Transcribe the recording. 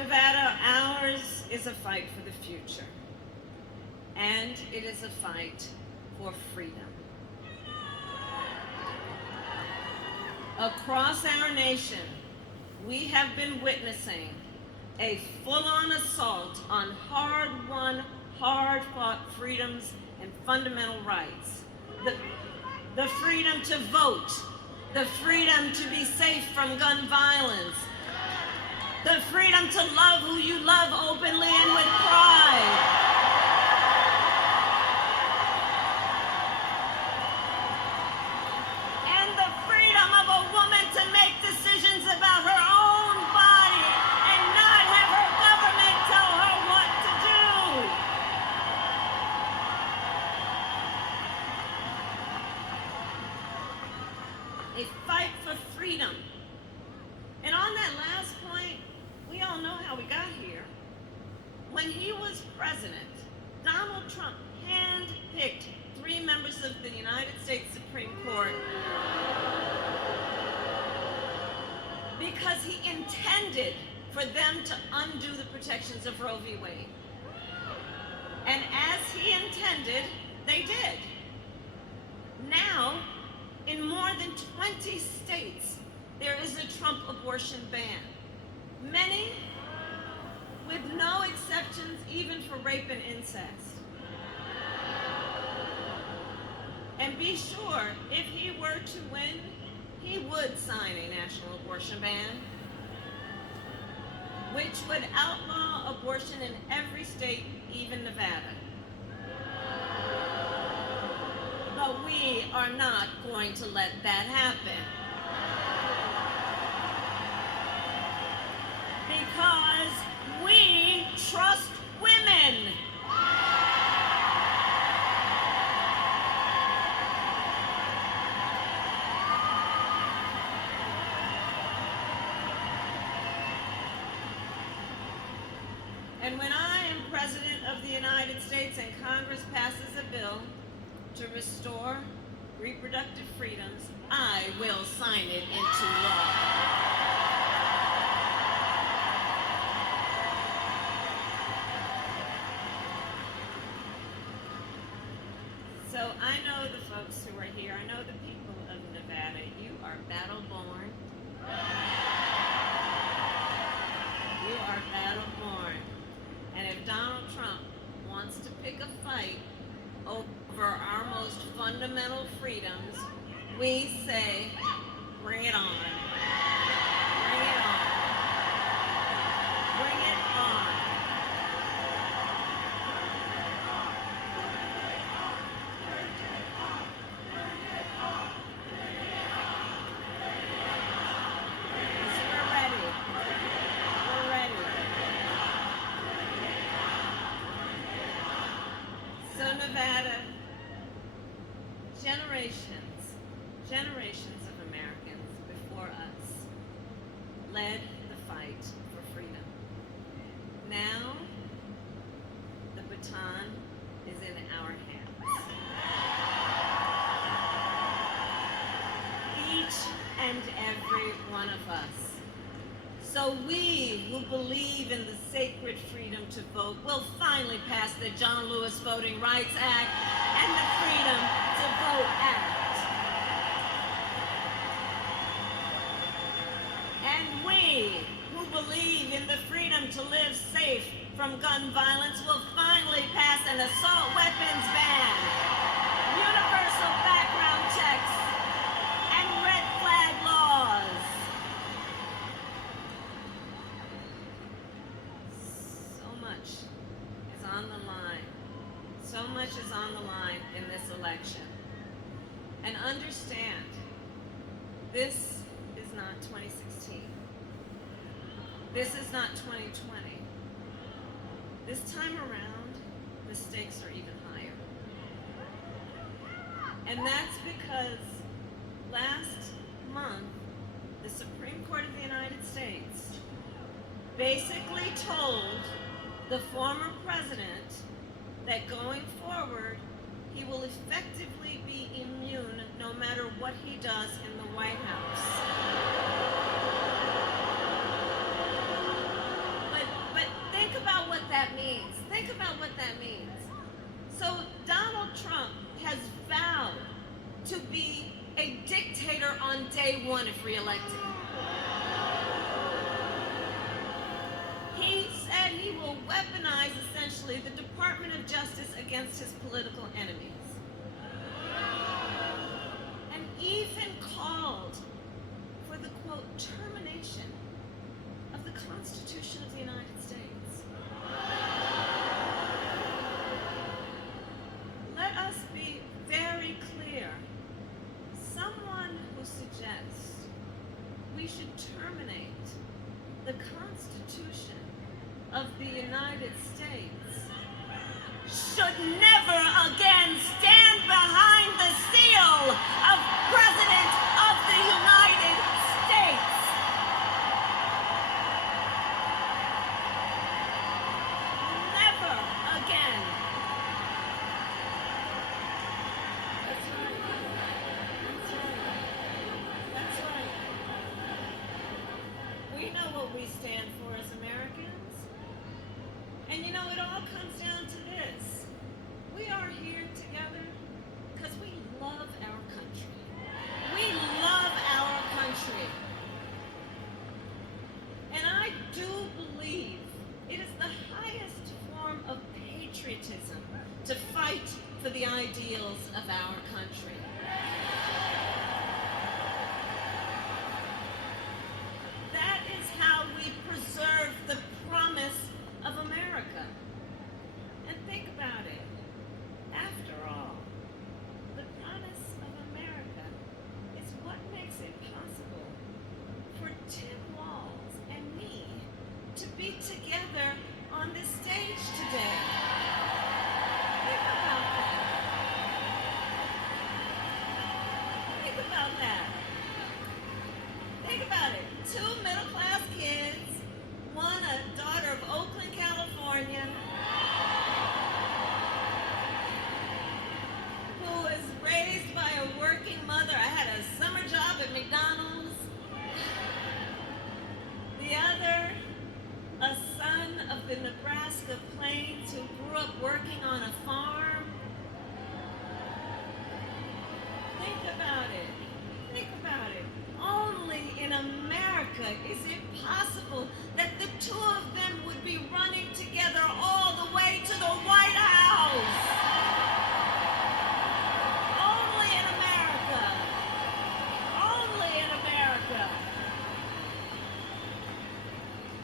Nevada, ours is a fight for the future, and it is a fight for freedom. Across our nation, we have been witnessing a full-on assault on hard-won, hard-fought freedoms and fundamental rights. The freedom to vote, the freedom to be safe from gun violence, the freedom to love who you love openly and with pride. And the freedom of a woman to make decisions about her own body and not have her government tell her what to do. A fight for freedom. And on that last point, we all know how we got here. When he was president, Donald Trump handpicked 3 members of the United States Supreme Court because he intended for them to undo the protections of Roe v. Wade. And as he intended, they did. Now, in more than 20 states, there is a Trump abortion ban. Many with no exceptions, even for rape and incest. And be sure, if he were to win, he would sign a national abortion ban, which would outlaw abortion in every state, even Nevada. But we are not going to let that happen. Because we trust women. And when I am President of the United States and Congress passes a bill to restore reproductive freedoms, I will sign it into law. So I know the folks who are here, I know the people of Nevada, you are battle-born. You are battle-born. And if Donald Trump wants to pick a fight over our most fundamental freedoms, we say, bring it on. Bring it on. Bring it on. So Nevada, generations of Americans before us led the fight for freedom. Now, the baton is in our hands. Each and every one of us. So we who believe in the sacred freedom to vote will finally pass the John Lewis Voting Rights Act and the Freedom to Vote Act. And we who believe in the freedom to live safe from gun violence will finally pass an assault weapons ban, universal background checks, and red flag laws. So much is on the line in this election. And understand, this is not 2016. This is not 2020. This time around, the stakes are even higher. And that's because last month, the Supreme Court of the United States basically told the former president that going forward, he will effectively be immune no matter what he does in the White House. But about what that means. So Donald Trump has vowed to be a dictator on day one if reelected. He said he will weaponize, essentially, the Department of Justice against his political enemies. And even called for the, quote, termination of the Constitution of the United States. Let us be very clear. Someone who suggests we should terminate the Constitution of the United States should never again stand behind the seal of President of the United States. Never again. That's right. That's right. That's right. We know what we stand for as Americans. And you know, it all comes down to this. We are here together because we love our country. We love our country. And I do believe it is the highest form of patriotism to fight for the ideals of our country. That is how we preserve the promise of America. And think about it. After all, the promise of America is what makes it possible for Tim Walz and me to be together on this stage today. Think about that. Think about that. Think about it. 2 middle-class kids, one a daughter of Oakland, California, who was raised by a working mother. I had a summer job at McDonald's. The other, a son of the Nebraska plains who grew up working on a farm. Think about it. Think about it. Only in America is it possible that the two of them would be running together